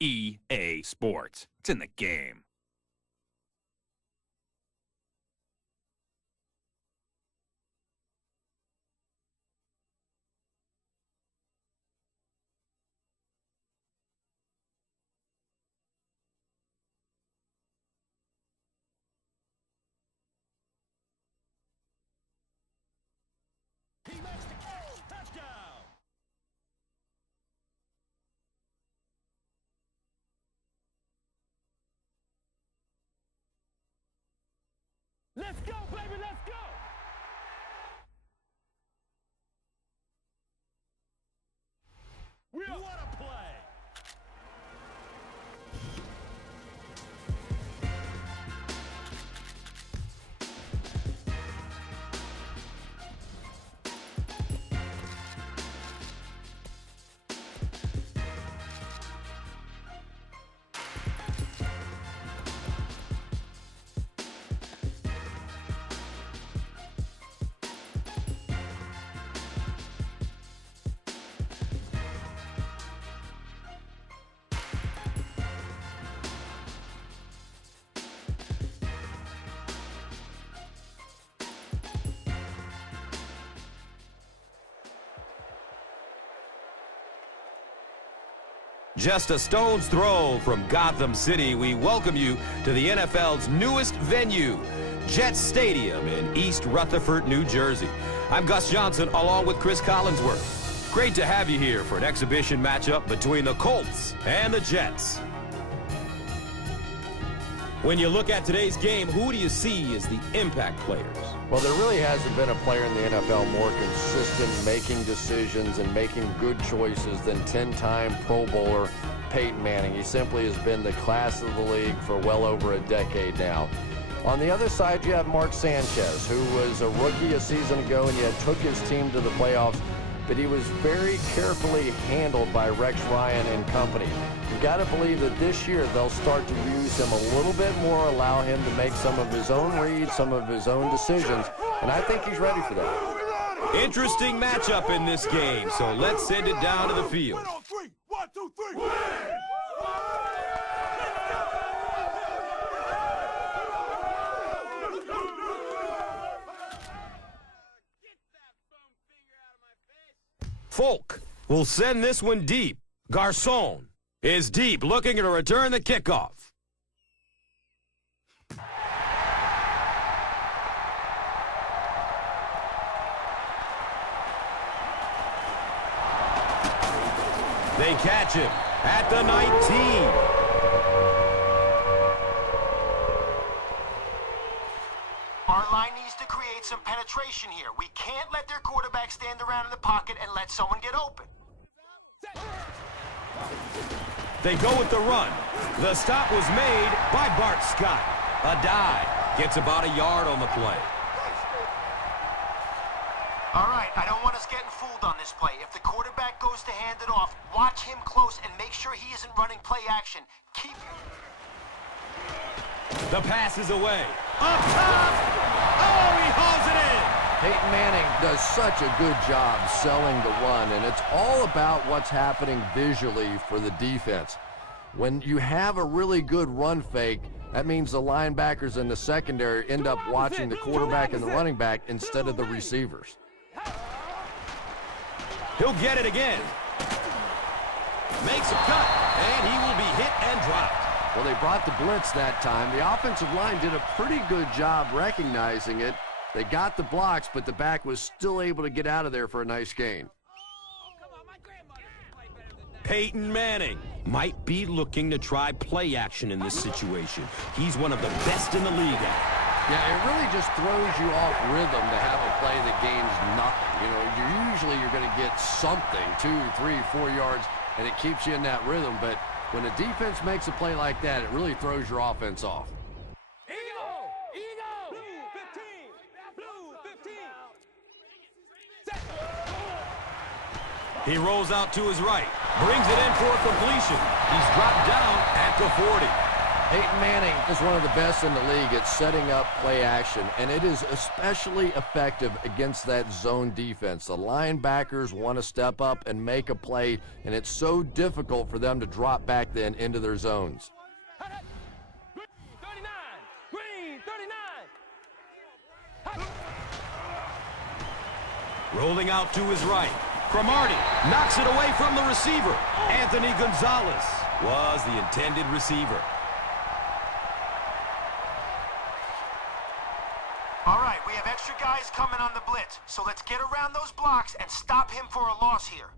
EA Sports. It's in the game. He makes the catch. Touchdown. Let's go, baby, let's go! What a play! Just a stone's throw from Gotham City, we welcome you to the NFL's newest venue, Jet Stadium in East Rutherford, New Jersey. I'm Gus Johnson along with Chris Collinsworth. Great to have you here for an exhibition matchup between the Colts and the Jets. When you look at today's game, who do you see as the impact players? Well, there really hasn't been a player in the NFL more consistent making decisions and making good choices than 10-time Pro Bowler Peyton Manning. He simply has been the class of the league for well over a decade now. On the other side, you have Mark Sanchez, who was a rookie a season ago and yet took his team to the playoffs, but he was very carefully handled by Rex Ryan and company. You got to believe that this year they'll start to use him a little bit more, allow him to make some of his own reads, some of his own decisions, and I think he's ready for that. Interesting matchup in this game, so let's send it down to the field. 1, 2, 3. Folk will send this one deep. Garcon is deep, looking to return the kickoff. They catch him at the 19. Our line needs to create some penetration here. We can't let their quarterback stand around in the pocket and let someone get open. They go with the run. The stop was made by Bart Scott. A dive. Gets about a yard on the play. All right, I don't want us getting fooled on this play. If the quarterback goes to hand it off, watch him close and make sure he isn't running play action. Keep... The pass is away. Up top! Oh, he hauls it in! Peyton Manning does such a good job selling the run, and it's all about what's happening visually for the defense. When you have a really good run fake, that means the linebackers and the secondary end up watching the quarterback and the running back instead of the receivers. He'll get it again. Makes a cut, and he will be hit and dropped. Well, they brought the blitz that time. The offensive line did a pretty good job recognizing it. They got the blocks, but the back was still able to get out of there for a nice gain. Peyton Manning might be looking to try play action in this situation. He's one of the best in the league at it. Yeah, it really just throws you off rhythm to have a play that gains nothing. You know, you're going to get something, 2, 3, 4 yards, and it keeps you in that rhythm. But when a defense makes a play like that, it really throws your offense off. He rolls out to his right, brings it in for a completion. He's dropped down at the 40. Peyton Manning is one of the best in the league at setting up play action, and it is especially effective against that zone defense. The linebackers want to step up and make a play, and it's so difficult for them to drop back then into their zones. 39, green, 39. Rolling out to his right. Cromartie knocks it away from the receiver. Anthony Gonzalez was the intended receiver. All right, we have extra guys coming on the blitz, so let's get around those blocks and stop him for a loss here.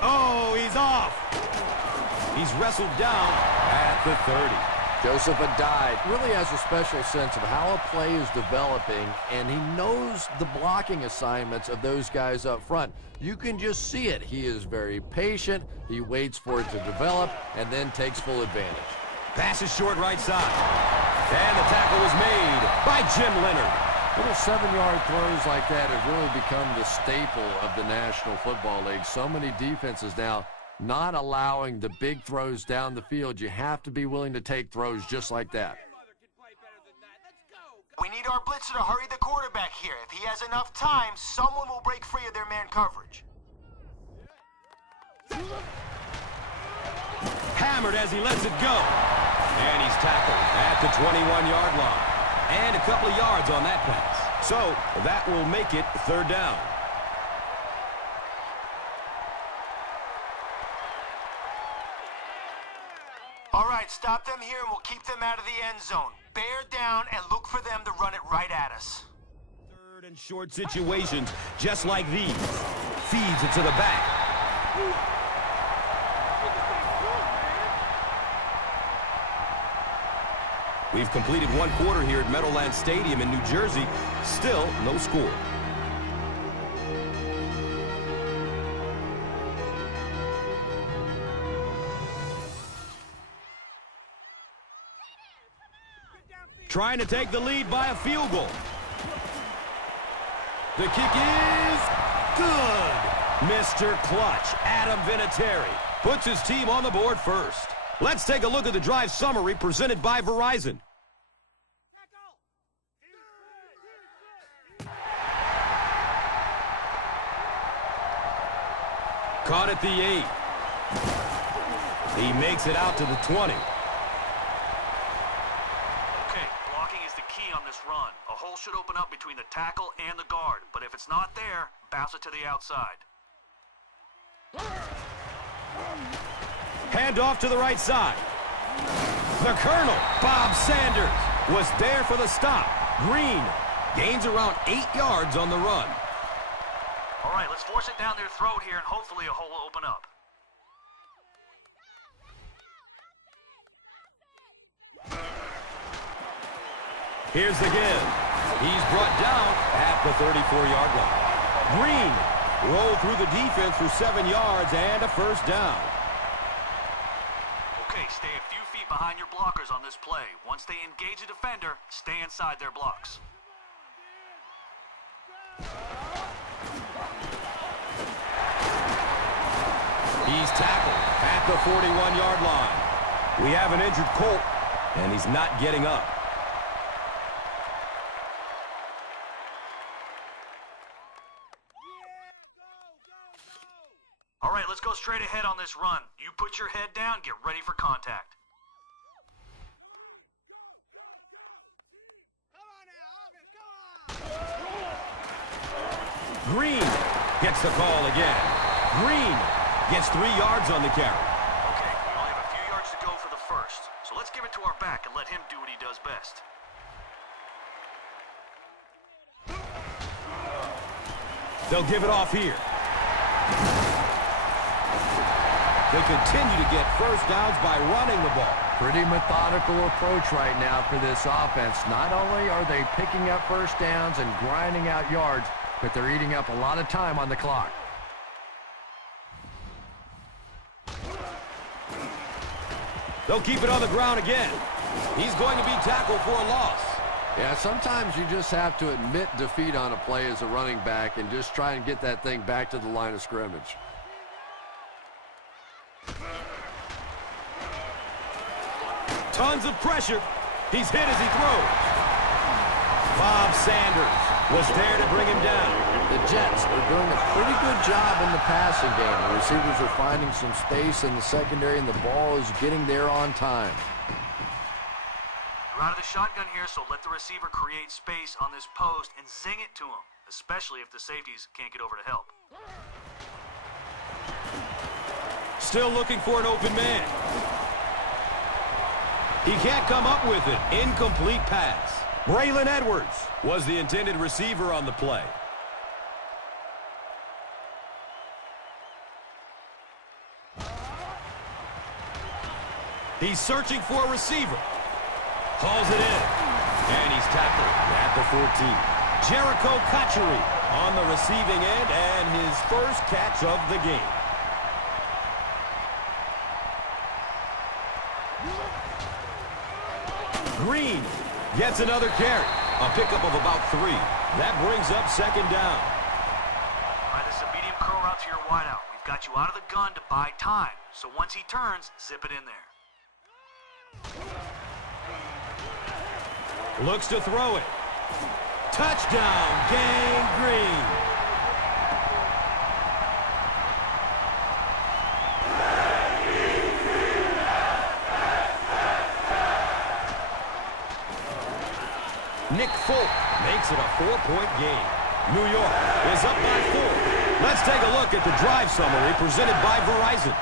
Oh, he's off. He's wrestled down at the 30. Joseph Adai really has a special sense of how a play is developing, and he knows the blocking assignments of those guys up front. You can just see it. He is very patient. He waits for it to develop and then takes full advantage. Pass is short right side. And the tackle was made by Jim Leonard. Little 7-yard throws like that have really become the staple of the National Football League. So many defenses now not allowing the big throws down the field. You have to be willing to take throws just like that. We need our blitzer to hurry the quarterback here. If he has enough time, someone will break free of their man coverage. Hammered as he lets it go. And he's tackled at the 21-yard line. And a couple of yards on that pass. So that will make it third down. All right, stop them here and we'll keep them out of the end zone. Bear down and look for them to run it right at us. Third and short situations just like these. Feeds it to the back. We've completed one quarter here at Meadowlands Stadium in New Jersey. Still no score. Trying to take the lead by a field goal. The kick is good. Mr. Clutch, Adam Vinatieri, puts his team on the board first. Let's take a look at the drive summary presented by Verizon. Caught at the 8. He makes it out to the 20. Okay, blocking is the key on this run. A hole should open up between the tackle and the guard, but if it's not there, bounce it to the outside. Hand off to the right side. The Colonel, Bob Sanders, was there for the stop. Green gains around 8 yards on the run. All right, let's force it down their throat here, and hopefully a hole will open up. Here's the give. He's brought down at the 34-yard line. Green rolled through the defense for 7 yards and a first down. Okay, stay a few feet behind your blockers on this play. Once they engage a defender, stay inside their blocks. He's tackled at the 41-yard line. We have an injured Colt, and he's not getting up. All right, let's go straight ahead on this run. You put your head down, get ready for contact. Green gets the call again. Green gets 3 yards on the carry. Okay, we only have a few yards to go for the first. So let's give it to our back and let him do what he does best. They'll give it off here. They continue to get first downs by running the ball. Pretty methodical approach right now for this offense. Not only are they picking up first downs and grinding out yards, but they're eating up a lot of time on the clock. They'll keep it on the ground again. He's going to be tackled for a loss. Yeah, sometimes you just have to admit defeat on a play as a running back and just try and get that thing back to the line of scrimmage. Tons of pressure. He's hit as he throws. Bob Sanders was there to bring him down. The Jets are doing a pretty good job in the passing game. The receivers are finding some space in the secondary, and the ball is getting there on time. You're out of the shotgun here, so let the receiver create space on this post and zing it to him, especially if the safeties can't get over to help. Still looking for an open man. He can't come up with it. Incomplete pass. Braylon Edwards was the intended receiver on the play. He's searching for a receiver. Hauls it in. And he's tackled at the 14. Jericho Cotchery on the receiving end and his first catch of the game. Green gets another carry. A pickup of about 3. That brings up second down. All right, this is a medium curl route to your wideout. We've got you out of the gun to buy time. So once he turns, zip it in there. Looks to throw it. Touchdown, Gang Green. Nick Folk makes it a 4-point game. New York is up by 4. Let's take a look at the drive summary presented by Verizon.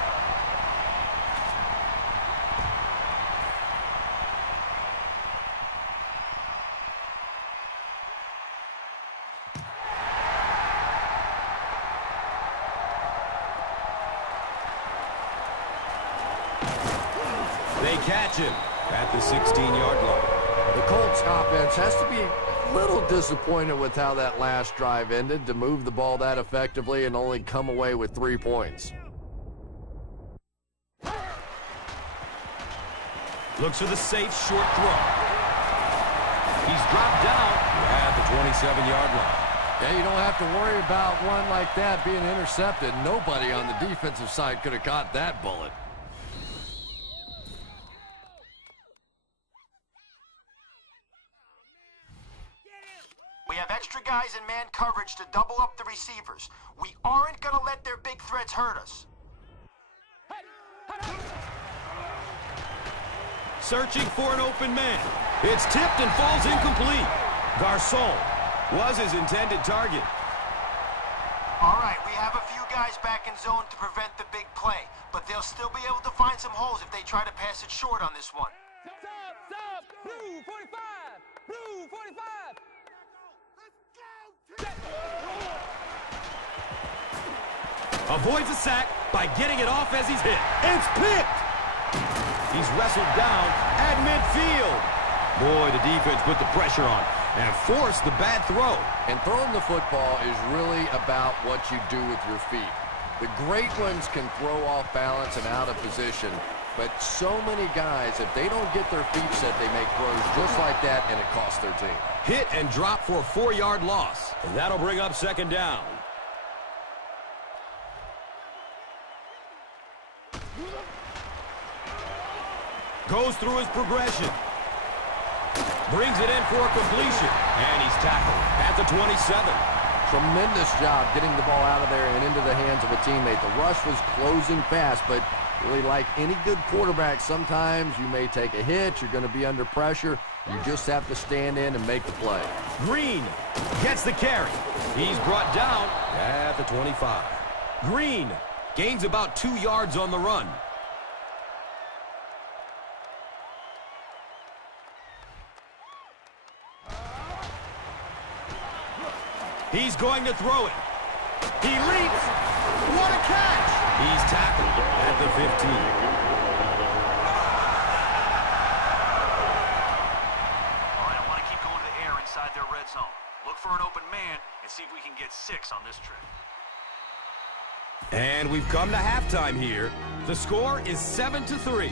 They catch him at the 16-yard line. The Colts offense has to be a little disappointed with how that last drive ended, to move the ball that effectively and only come away with 3 points. Looks for the safe short throw. He's dropped down at the 27-yard line. Yeah, you don't have to worry about one like that being intercepted. Nobody on the defensive side could have caught that bullet. We have extra guys in man coverage to double up the receivers. We aren't going to let their big threats hurt us. Searching for an open man. It's tipped and falls incomplete. Garcon was his intended target. All right, we have a few guys back in zone to prevent the big play, but they'll still be able to find some holes if they try to pass it short on this one. Stop! Blue 45! Blue 45! Avoids a sack by getting it off as he's hit. It's picked! He's wrestled down at midfield. Boy, the defense put the pressure on and forced the bad throw. And throwing the football is really about what you do with your feet. The great ones can throw off balance and out of position, but so many guys, if they don't get their feet set, they make throws just like that, and it costs their team. Hit and drop for a 4-yard loss. And that'll bring up second down. Goes through his progression. Brings it in for a completion. And he's tackled at the 27. Tremendous job getting the ball out of there and into the hands of a teammate. The rush was closing fast, but really, like any good quarterback, sometimes you may take a hit. You're going to be under pressure. You just have to stand in and make the play. Green gets the carry. He's brought down at the 25. Green gains about 2 yards on the run. He's going to throw it. He leaps. What a catch! He's tackled at the 15. All right, I want to keep going to the air inside their red zone. Look for an open man and see if we can get 6 on this trip. And we've come to halftime here. The score is 7-3.